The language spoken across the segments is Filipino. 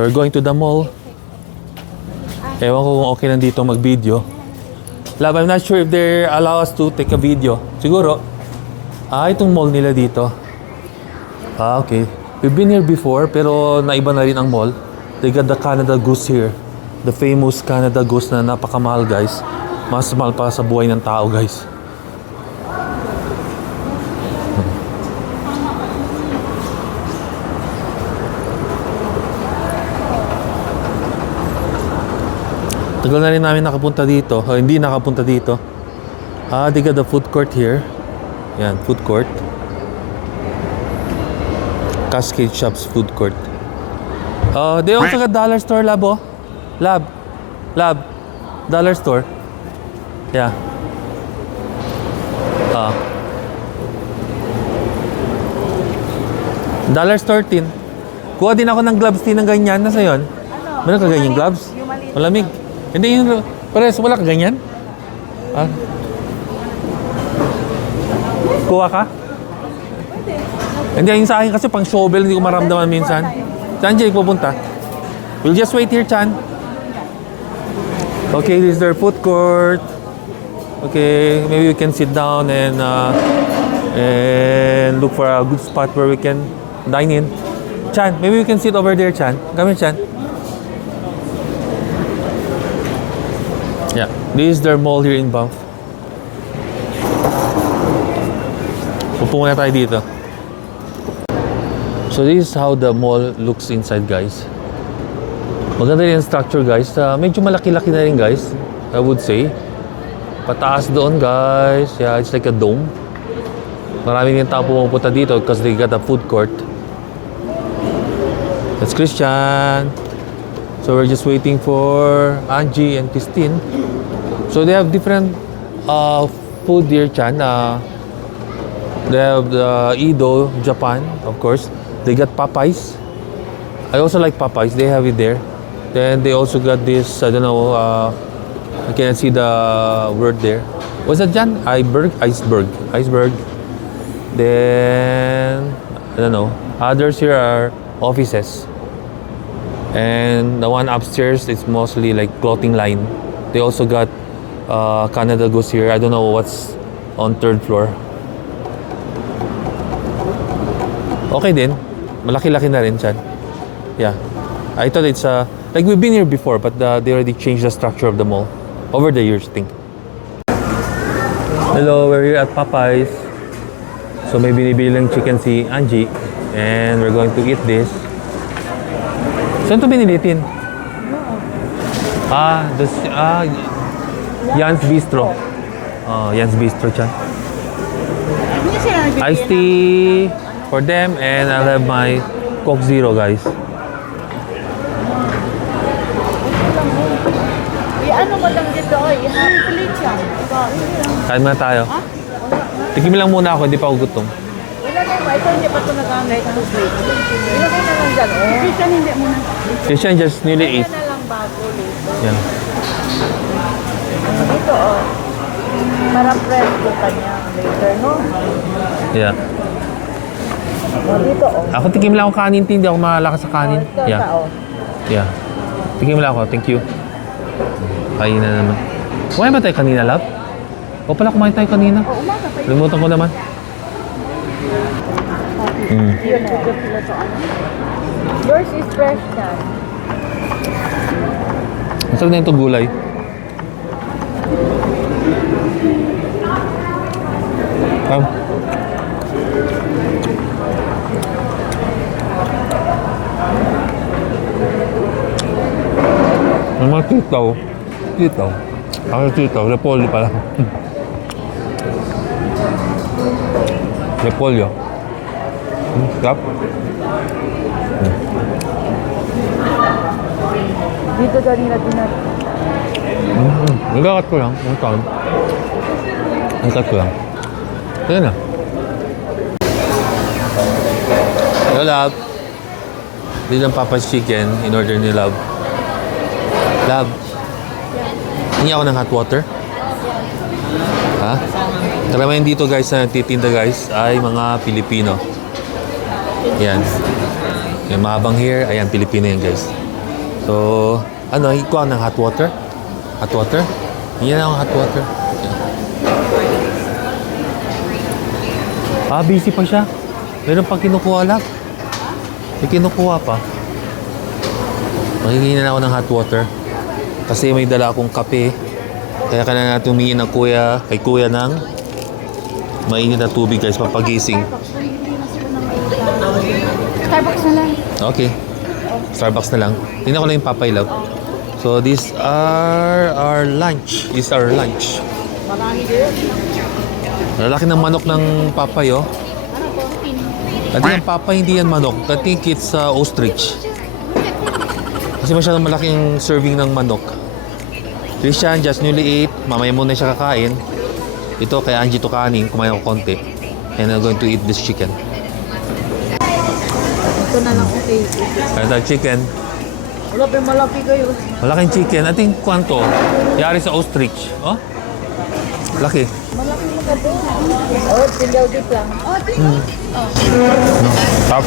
So we're going to the mall. Ewan ko kung okay lang dito mag-video. Love, I'm not sure if they allow us to take a video. Siguro. Itong mall nila dito. Okay. We've been here before, pero naiba na rin ang mall. They got the Canada Goose here. The famous Canada Goose na napakamahal, guys. Mas mahal pa sa buhay ng tao, guys. Tagal na rin namin nakapunta dito. Hindi nakapunta dito. They got the food court here. Yan, food court. Cascade Shops food court. They also got dollar store, Lab, oh. Lab. Dollar store. Yeah. Dollar store tin. Kuha din ako ng gloves tin ng ganyan. Nasa yun? Meron ka ganyan gloves? Malamig. Hindi yung... Pares, wala ka ganyan? Kuha ka? Hindi, yung sa akin kasi pang shovel, hindi ko maramdaman minsan. Saan Jake pupunta? We'll just wait here, Chan. Okay, this is their food court. Okay, maybe we can sit down and look for a good spot where we can dine in. Chan, maybe we can sit over there, Chan. Come here, Chan. Yeah, this is their mall here in Banff. Upo muna tayo dito. So this is how the mall looks inside, guys. Maganda rin yung structure, guys. Medyo malaki-laki na rin, guys. I would say. Pataas doon, guys. Yeah, it's like a dome. Maraming yung tao pumupunta dito because they got a food court. That's Christian. So we're just waiting for Angie and Christine. So they have different food here, Chan. They have the Edo, Japan, of course. They got Popeyes. I also like Popeyes. They have it there. Then they also got this, I don't know, I can't see the word there. What's that, Jan? Iceberg. Then, I don't know. Others here are offices. And the one upstairs is mostly like clothing line. They also got Canada Goose here. I don't know what's on third floor. Okay din. Malaki-laki na rin, Chan. Yeah. I thought it's like we've been here before, but they already changed the structure of the mall over the years, I think. Hello, we're here at Popeyes. So may binibili ng chicken si Angie. And we're going to eat this. Saan ito binilitin? Jan's Bistro. Jan's Bistro, Chan. Iced tea for them, and I'll have my Coke Zero, guys. Ano ba lang dito? I-plate siya. Kain muna tayo. Tikim lang muna ako, hindi pa ako gutom. Ilagay mo, ito hindi pa ito nagamit ng plate. Ilagay na lang dyan. Christian, hindi muna. Christian just nearly ate. Ilagay na lang bago dito. Yan. Dito, para fresh ko kanya later, no? Yeah. Dito, Ako tikim lang ako kanin, hindi ako malakas sa kanin. Yeah. Yeah. Tikim lang ako, thank you. Kain na naman. Kumain ba tayo kanina, love? O pala, kumain tayo kanina. umaga pa. Limutan ko naman. Yun, nagigil sila sa ano. Yours is fresh na. Masarap na ito gulay. Ang mga titaw. Repolyo pala. Repolyo. Sarap. Dito daw nila dinat. Nagakat ko lang. Nagakat ko lang. Ayan na. Hello, love. Dito ang Papa's Chicken in order ni love. Love. Hingi ako ng hot water. Ha? Karamihan dito guys na nagtitinda guys ay mga Pilipino. Yan. Yung mahabang here, ayan, Pilipino yan guys. So, ano, ikuha ng hot water. Hot water? Yan ang hot water. Ah, busy pa siya. Meron pang kinukuha lang. May kinukuha pa. Makikinan ako ng hot water. Kasi may dala akong kape. Kaya kailangan natin humingi ng kay kuya ng mainit na tubig guys, papagising. Starbucks na lang. Okay. Starbucks na lang. Tingnan ko lang yung Papay Love. So, these are our lunch. These are our lunch. Marami din. Lalaki ng manok ng Papay, oh. At yung Papay, hindi yan manok. I think it's ostrich. Kasi masyadong malaking serving ng manok. Christian just newly ate. Mamaya muna siya kakain. Ito, kay Angie to kanin. Kumain ako konti. And I'm going to eat this chicken. Ito na lang okay. Kaya tayo chicken. Wala pa yung malaki kayo. Malaking chicken. I think kwanto. Yari sa ostrich. Oh? Laki. Malaki mo ka po. Oh, tindaw dip lang. Oh, tindaw. Top.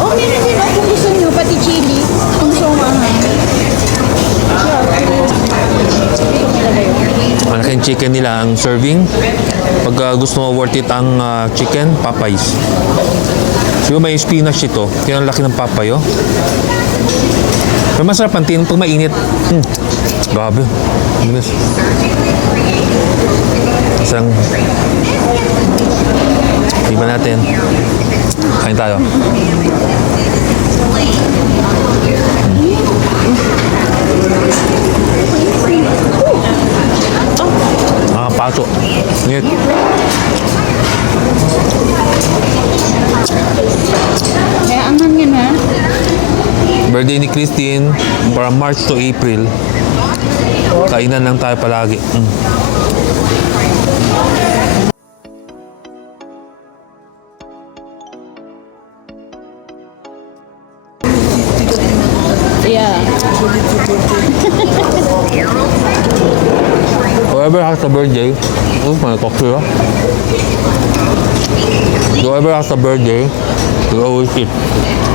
Oh, meron din ako gusto nyo, pati chili. Kung sumahan. Malaking chicken nila ang serving. Pag gusto mo worth it ang chicken, Popeyes. Siguro may spinach ito. Yan ang laki ng Popeye, oh. Pero masarap ang tin pag mainit. Grabe. Goodness. Isang... Iba natin. Kain tayo. Pato. Init. Kaya angan yan ha. Birthday ni Christine from March to April. Kainan lang tayo palagi. Yeah. Whoever has a birthday, my coffee, huh? Whoever has a birthday, will always eat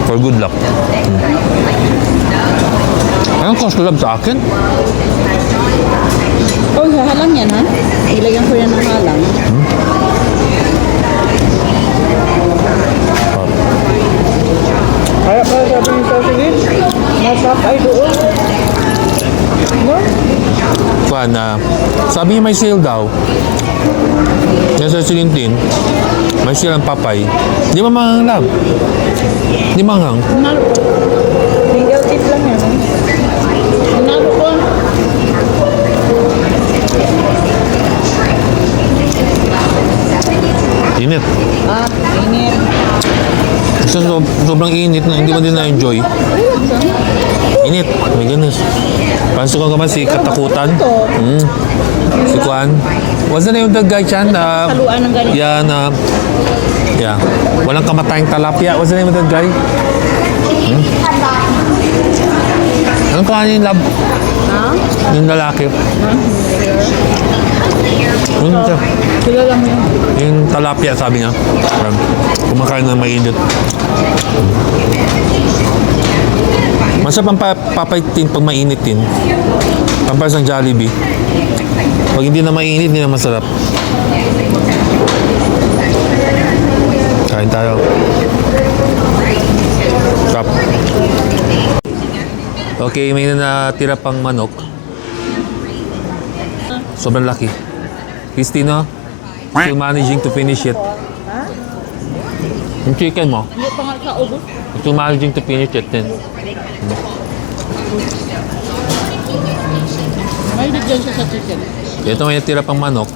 for good luck. Anong cost love sa akin? Oh, halang yan ha. Ilagyan ko yan ng halang. Kaya pa sabi niyo sa sige, masap ay doon. No? Kuan na, sabi niya may sale daw. Yan sa Silintin, may sale ang Papay. Di ba manghang love? Di manghang? Nalo ko. Single tip lang yan. Nalo ko. Init. Ah, init. Sobrang init na hindi mo din na-enjoy. Init. My goodness. Panso ka naman si Katakutan. Si Kwan. What's the name of the guy, Chan? Haluan ng ganito. Yeah, yeah. Walang kamatayang talapia. What's the name of that guy? Anong kanin yung lab? Ha? Yung lalaki. Yung, Kilala mo yun. yung talapia, sabi niya. Kumakain na mainit. Masarap ang papaitin pag mainitin. Pamparas ng Jollibee. Pag hindi na mainit, hindi na masarap. Kain tayo. Stop. Okay, may natira pang manok. Sobrang laki. Christina, still managing to finish it. Yung chicken mo, Hindi pa nga sa ubos. still managing to finish it din. May dyan siya sa chicken. Ito may natira pang manok.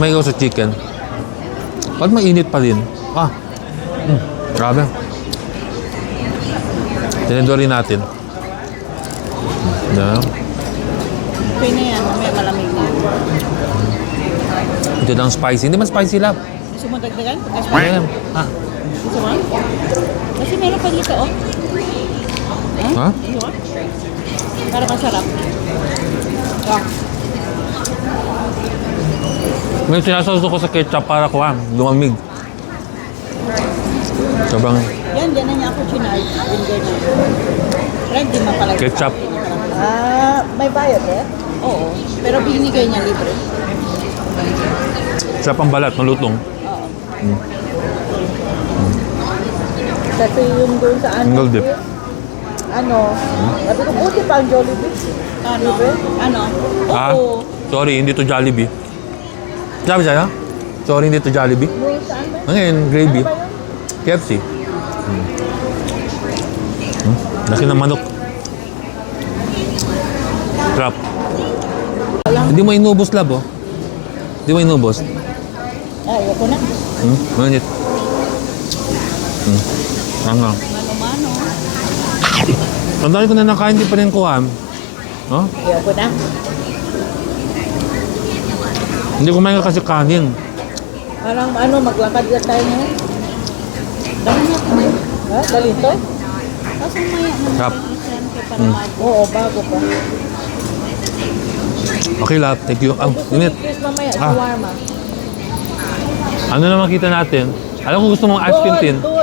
May go sa chicken. Ba't mainit pa din? Grabe. Tinidori natin. Yan. Okay na yan. May malamig na yan. Ito daw ang spicy. Hindi man spicy lang. Gusto mo dagdagan? Ayan. Gusto mo? Kasi meron pa dito, oh. Ha? Gusto mo? Para masarap. Oh. May sinasawso ko sa ketchup para ko lumamig. Sobrang Yan, yan na niya ako chinay. Vinegar na. Pero hindi man pala. Ketchup. May bayad eh? Oo. Pero binigay niya libre. Sa pambalat, malutong. Oo. Mm. Kasi yung doon sa ano, Single dip. ano, sabi ko, buti pa ang Jollibee. Ano? Ano? Ah, Oo. sorry, hindi to Jollibee. Sabi sa'yo? Sorry, hindi to Jollibee. Yung saan ba? Ngayon, gravy. Ano ba yun? KFC. Laki ng manok. Crap. Hindi mo inubos, lab, oh. Hindi mo inubos. Ayoko na. Manit. Hanggang. Mano-mano. Tandaan ko na nakain, di pa rin kuha. Oh? Ayoko na. Hindi kumain ka kasi kanin. Parang ano, maglakad na tayo ngayon. Dami na ito. Ha? Dalito? Kaso maya na Crap. Oo, bago pa. Okay, lab. Thank you. Init. Chris, mamaya, Ah. shawarma. Ano naman kita natin? Alam ko gusto mong ice cream tin. Doon,